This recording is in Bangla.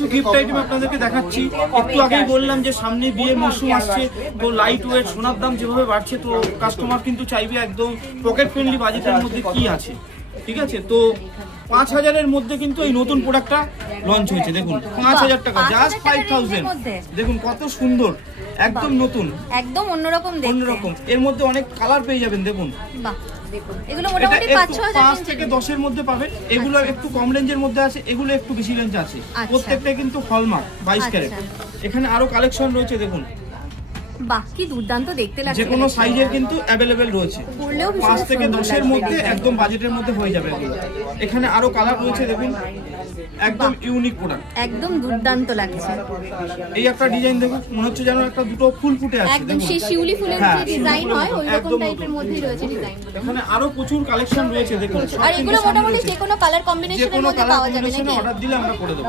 কিছু গিফট আইটেম আপনাদেরকে দেখাচ্ছি। একটু আগেই বললাম যে সামনে বিয়ের মরশুম আসছে, তো লাইট ওয়েট সোনার দাম যেভাবে বাড়ছে, তো কাস্টমার কিন্তু চাইবে একদম পকেট ফ্রেন্ডলি বাজেটের মধ্যে কি আছে, ঠিক আছে। তো 5,000-এর মধ্যে কিন্তু এই নতুন প্রোডাক্টটা লঞ্চ হয়েছে। দেখুন 5,000 টাকা, জাস্ট 5,000। দেখুন কত সুন্দর, একদম নতুন, একদম অন্যরকম দেখতে। অন্যরকম। এর মধ্যে অনেক কালার পেয়ে যাবেন। দেখুন বাহ, দেখুন এগুলো মোটামুটি 5-6 5 থেকে 10-এর মধ্যে পাবেন। এগুলো একটু কম রেঞ্জের মধ্যে আছে, এগুলো একটু বেশি রেঞ্জ আছে। প্রত্যেকটা কিন্তু হলমার্ক 22 ক্যারেট। এখানে আরো কালেকশন রয়েছে। দেখুন বাহ, কি দুর্দান্ত দেখতে লাগছে। যে কোনো সাইজের কিন্তু অ্যাভেলেবেল রয়েছে। 5 থেকে 10-এর মধ্যে একদম বাজেটের মধ্যে হয়ে যাবে এগুলো। এখানে আরো কালার রয়েছে। দেখুন একদম ইউনিক প্রোডাক্ট, একদম দুর্দান্ত লাগছে। এই একটা ডিজাইন দেখুন, মনে হচ্ছে যেন একটা দুটো ফুল ফুটে আছে। একদম সেই শিউলি ফুলের যে ডিজাইন হয় ওই রকম টাইপের মধ্যেই রয়েছে ডিজাইন। এখানে আরো প্রচুর কালেকশন রয়েছে। দেখুন আর এগুলো মোটামুটি যে কোনো কালার কম্বিনেশনের মধ্যে পাওয়া যাবে নাকি? অর্ডার দিলে আমরা করে দেব।